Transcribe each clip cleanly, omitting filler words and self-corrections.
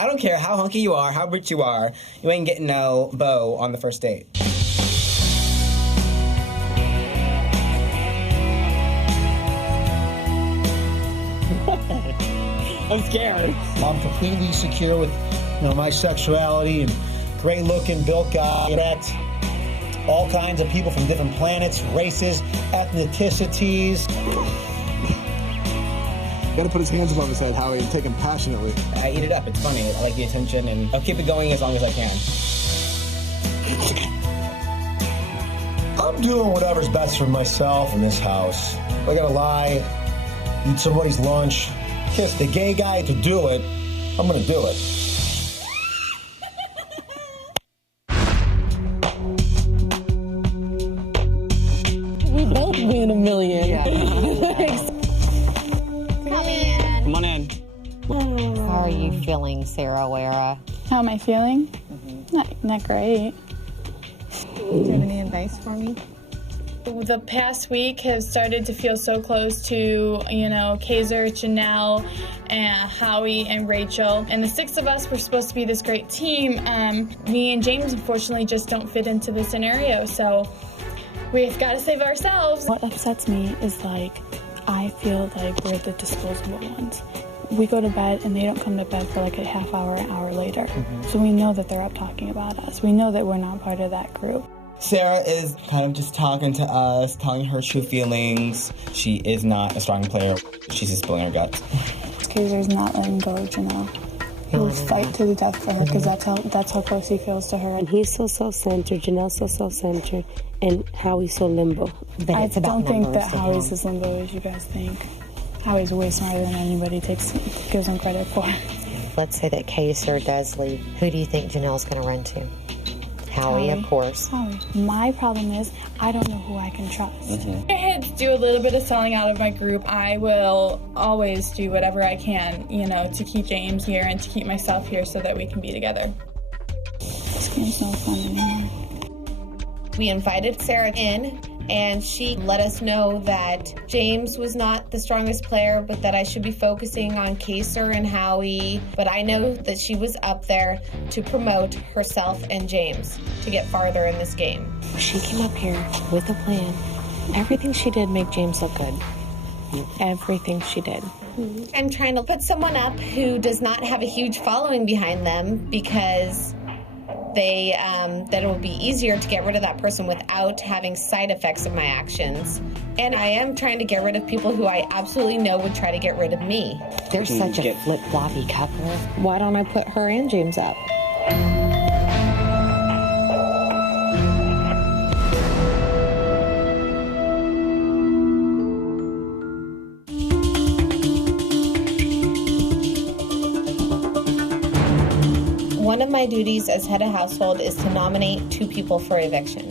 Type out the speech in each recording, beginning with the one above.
I don't care how hunky you are, how rich you are, you ain't getting no beau on the first date. I'm scared. I'm completely secure with my sexuality and great-looking, built guy. Met all kinds of people from different planets, races, ethnicities. Gotta put his hands above his head, Howie, and take him passionately. I eat it up. It's funny. I like the attention, and I'll keep it going as long as I can. I'm doing whatever's best for myself in this house. I gotta lie, eat somebody's lunch, kiss the gay guy to do it. I'm gonna do it. We both win $1 million. Yeah. Come on in. How are you feeling, Sarah Wera? How am I feeling? Not great. Do you have any advice for me? The past week has started to feel so close to, Kaiser, Janelle, and Howie, and Rachel. And the 6 of us were supposed to be this great team. Me and James, unfortunately, just don't fit into the scenario. So we've got to save ourselves. What upsets me is, I feel like we're the disposable ones. We go to bed and they don't come to bed for like a half hour, an hour later. So we know that they're up talking about us. We know that we're not part of that group. Sarah is kind of just talking to us, telling her true feelings. She is not a strong player. She's just spilling her guts. Kaiser's not letting go of Janelle. He'll fight to the death for her because that's how close he feels to her. And he's so self-centered, Janelle's so self-centered, and Howie's so limbo. But I it's about don't think that numbers to Howie's him. as limbo as you guys think. Howie's way smarter than anybody gives him credit for. Let's say that Kaiser does leave. Who do you think Janelle's going to run to? Howie, of course. Howie. My problem is I don't know who I can trust. I had to do a little bit of selling out of my group. I will always do whatever I can, to keep James here and to keep myself here so that we can be together. This game's no fun anymore. We invited Sarah in, and she let us know that James was not the strongest player, but that I should be focusing on Kaiser and Howie. But I know that she was up there to promote herself and James to get farther in this game. She came up here with a plan. Everything she did made James look good. Everything she did. I'm trying to put someone up who does not have a huge following behind them because that it will be easier to get rid of that person without having side effects of my actions. And I am trying to get rid of people who I absolutely know would try to get rid of me. They're such a flip-floppy couple. Why don't I put her and James up? One of my duties as head of household is to nominate 2 people for eviction.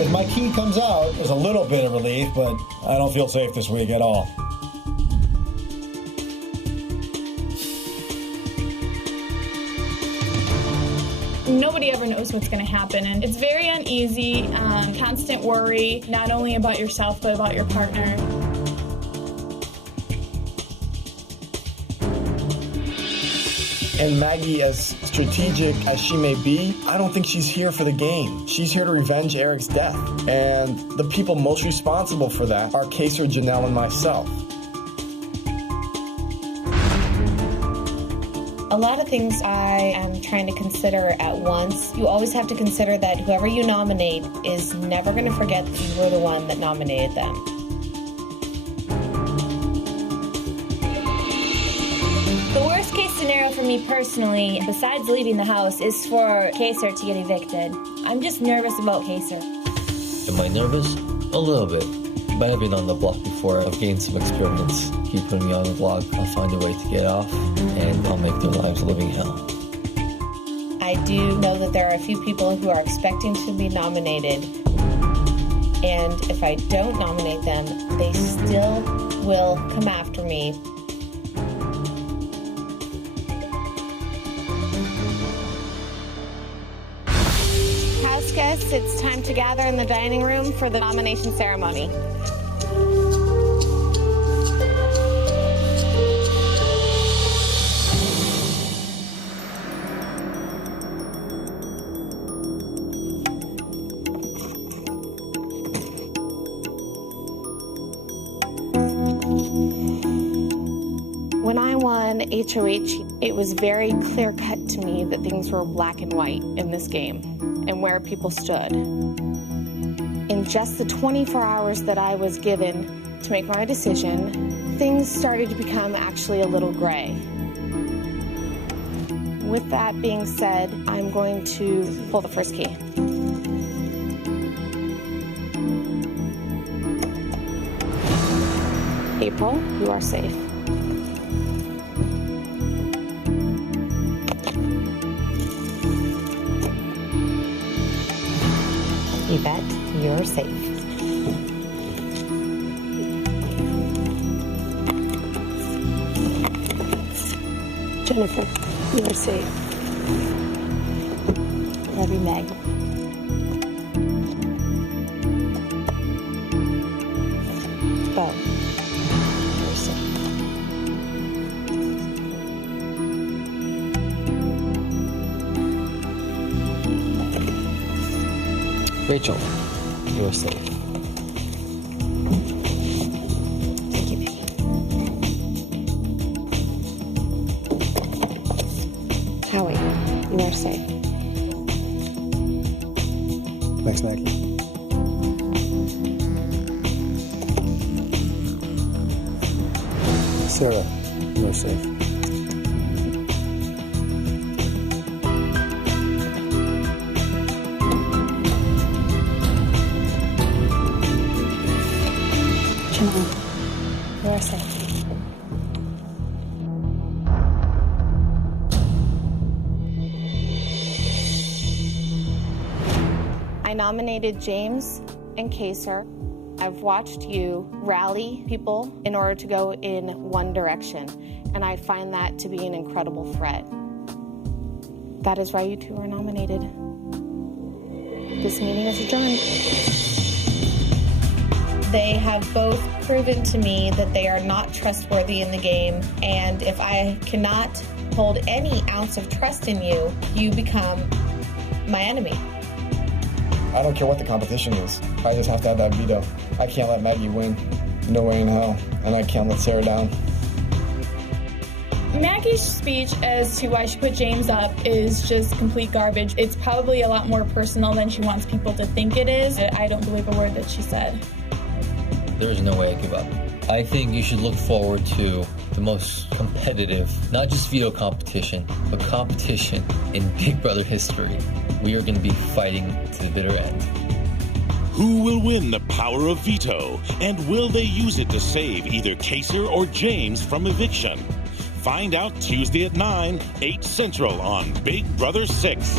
If my key comes out, there's a little bit of relief, but I don't feel safe this week at all. Nobody ever knows what's going to happen, and it's very uneasy, constant worry, not only about yourself, but about your partner. And Maggie, as strategic as she may be, I don't think she's here for the game. She's here to revenge Eric's death. And the people most responsible for that are Kaiser, Janelle, and myself. A lot of things I am trying to consider at once. You always have to consider that whoever you nominate is never going to forget that you were the one that nominated them. The worst case scenario for me personally, besides leaving the house, is for Kaiser to get evicted. I'm just nervous about Kaiser. Am I nervous? A little bit. But I've been on the block before. I've gained some experience. Keep putting me on the block. I'll find a way to get off, and I'll make their lives a living hell. I do know that there are a few people who are expecting to be nominated, and if I don't nominate them, they still will come after me. House guests, it's time to gather in the dining room for the nomination ceremony. When I won HOH, it was very clear cut to me that things were black and white in this game and where people stood. In just the 24 hours that I was given to make my decision, things started to become actually a little gray. With that being said, I'm going to pull the first key. April, you are safe. Yvette, you're safe. Jennifer, you are safe. Love you, Meg. Bo, you're safe. Rachel, you're safe. Thank you, Maggie. Howie, you are safe. Thanks, Maggie. Sarah, you're safe. You are safe. I nominated James and Kaser. I've watched you rally people in order to go in one direction, and I find that to be an incredible threat. That is why you two are nominated. This meeting is adjourned. They have both proven to me that they are not trustworthy in the game, and if I cannot hold any ounce of trust in you, you become my enemy. I don't care what the competition is. I just have to have that veto. I can't let Maggie win. No way in hell. And I can't let Sarah down. Maggie's speech as to why she put James up is just complete garbage. It's probably a lot more personal than she wants people to think it is. I don't believe a word that she said. There is no way I give up. I think you should look forward to the most competitive, not just veto competition, but competition in Big Brother history. We are going to be fighting to the bitter end. Who will win the power of veto? And will they use it to save either Kaser or James from eviction? Find out Tuesday at 9, 8 Central on Big Brother 6.